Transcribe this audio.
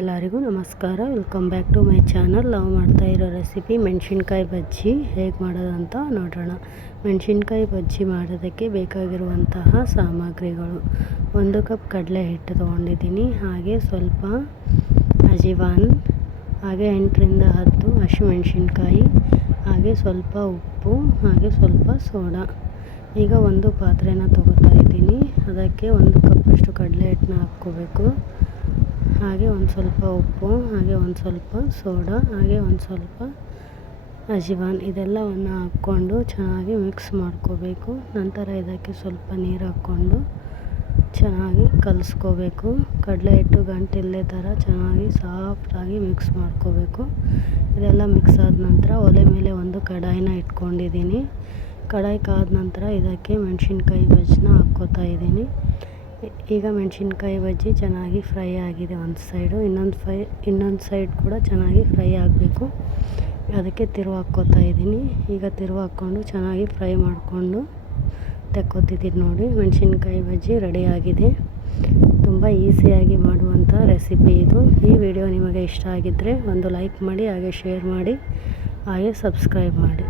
ಎಲ್ಲರಿಗೂ ನಮಸ್ಕಾರ. Welcome back to my channel. ನಾವು ಮಾಡ್ತಾ ಇರೋ ರೆಸಿಪಿ ಮೆಣಸಿನ್ಕಾಯಿ ಬಜ್ಜಿ ಹೇಗೆ ಮಾಡೋದಂತ ನೋಡೋಣ. ಮೆಣಸಿನ್ಕಾಯಿ ಬಜ್ಜಿ ಮಾಡೋದಕ್ಕೆ ಬೇಕಾಗಿರುವಂತಹ ಸಾಮಗ್ರಿಗಳು: 1 ಕಪ್ ಕಡಲೆ ಹಿಟ್ಟು ತೊಗೊಂಡಿದ್ದೀನಿ, ಹಾಗೆ ಸ್ವಲ್ಪ ಅಜಿವಾನ್, ಹಾಗೆ 8ರಿಂದ 10 ಹಸಿಮೆಣಸಿನ್ಕಾಯಿ, ಹಾಗೆ ಸ್ವಲ್ಪ ಉಪ್ಪು, ಹಾಗೆ ಸ್ವಲ್ಪ ಸೋಡಾ. ಈಗ ಒಂದು ಪಾತ್ರೆನ ತಗೋತಾ ಇದ್ದೀನಿ. ಅದಕ್ಕೆ 1 ಕಪ್ಪಷ್ಟು ಕಡಲೆ ಹಿಟ್ಟನ್ನ ಹಾಕ್ಕೋಬೇಕು, ಹಾಗೆ ಒಂದು ಸ್ವಲ್ಪ ಉಪ್ಪು, ಹಾಗೆ ಒಂದು ಸ್ವಲ್ಪ ಸೋಡಾ, ಹಾಗೆ ಒಂದು ಸ್ವಲ್ಪ ಅಜಿವಾನ್. ಇದೆಲ್ಲವನ್ನು ಹಾಕ್ಕೊಂಡು ಚೆನ್ನಾಗಿ ಮಿಕ್ಸ್ ಮಾಡ್ಕೋಬೇಕು. ನಂತರ ಇದಕ್ಕೆ ಸ್ವಲ್ಪ ನೀರು ಹಾಕ್ಕೊಂಡು ಚೆನ್ನಾಗಿ ಕಲಿಸ್ಕೋಬೇಕು. ಕಡಲೆ ಹಿಟ್ಟು ಗಂಟಿಲ್ಲದೆ ಥರ ಚೆನ್ನಾಗಿ ಸಾಫ್ಟಾಗಿ ಮಿಕ್ಸ್ ಮಾಡ್ಕೋಬೇಕು. ಇದೆಲ್ಲ ಮಿಕ್ಸ್ ಆದ ನಂತರ ಒಲೆ ಮೇಲೆ ಒಂದು ಕಡಾಯಿನ ಇಟ್ಕೊಂಡಿದ್ದೀನಿ. ಕಡಾಯಿ ಕಾದ ನಂತರ ಇದಕ್ಕೆ ಮೆಣಸಿನ್ಕಾಯಿ ಬಜ್ಜಿನ ಹಾಕ್ಕೋತಾ ಇದ್ದೀನಿ. ಈಗ ಮೆಣಸಿನ್ಕಾಯಿ ಬಜ್ಜಿ ಚೆನ್ನಾಗಿ ಫ್ರೈ ಆಗಿದೆ ಒಂದು ಸೈಡು, ಇನ್ನೊಂದು ಸೈಡ್ ಕೂಡ ಚೆನ್ನಾಗಿ ಫ್ರೈ ಆಗಬೇಕು. ಅದಕ್ಕೆ ತಿರುವು ಹಾಕ್ಕೋತಾ ಇದ್ದೀನಿ. ಈಗ ತಿರುವು ಹಾಕ್ಕೊಂಡು ಚೆನ್ನಾಗಿ ಫ್ರೈ ಮಾಡಿಕೊಂಡು ತೆಕ್ಕೋತಿದ್ದೀನಿ. ನೋಡಿ, ಮೆಣಸಿನ್ಕಾಯಿ ಬಜ್ಜಿ ರೆಡಿಯಾಗಿದೆ. ತುಂಬ ಈಸಿಯಾಗಿ ಮಾಡುವಂಥ ರೆಸಿಪಿ ಇದು. ಈ ವಿಡಿಯೋ ನಿಮಗೆ ಇಷ್ಟ ಆಗಿದ್ದರೆ ಒಂದು ಲೈಕ್ ಮಾಡಿ, ಹಾಗೆ ಶೇರ್ ಮಾಡಿ, ಹಾಗೆ ಸಬ್ಸ್ಕ್ರೈಬ್ ಮಾಡಿ.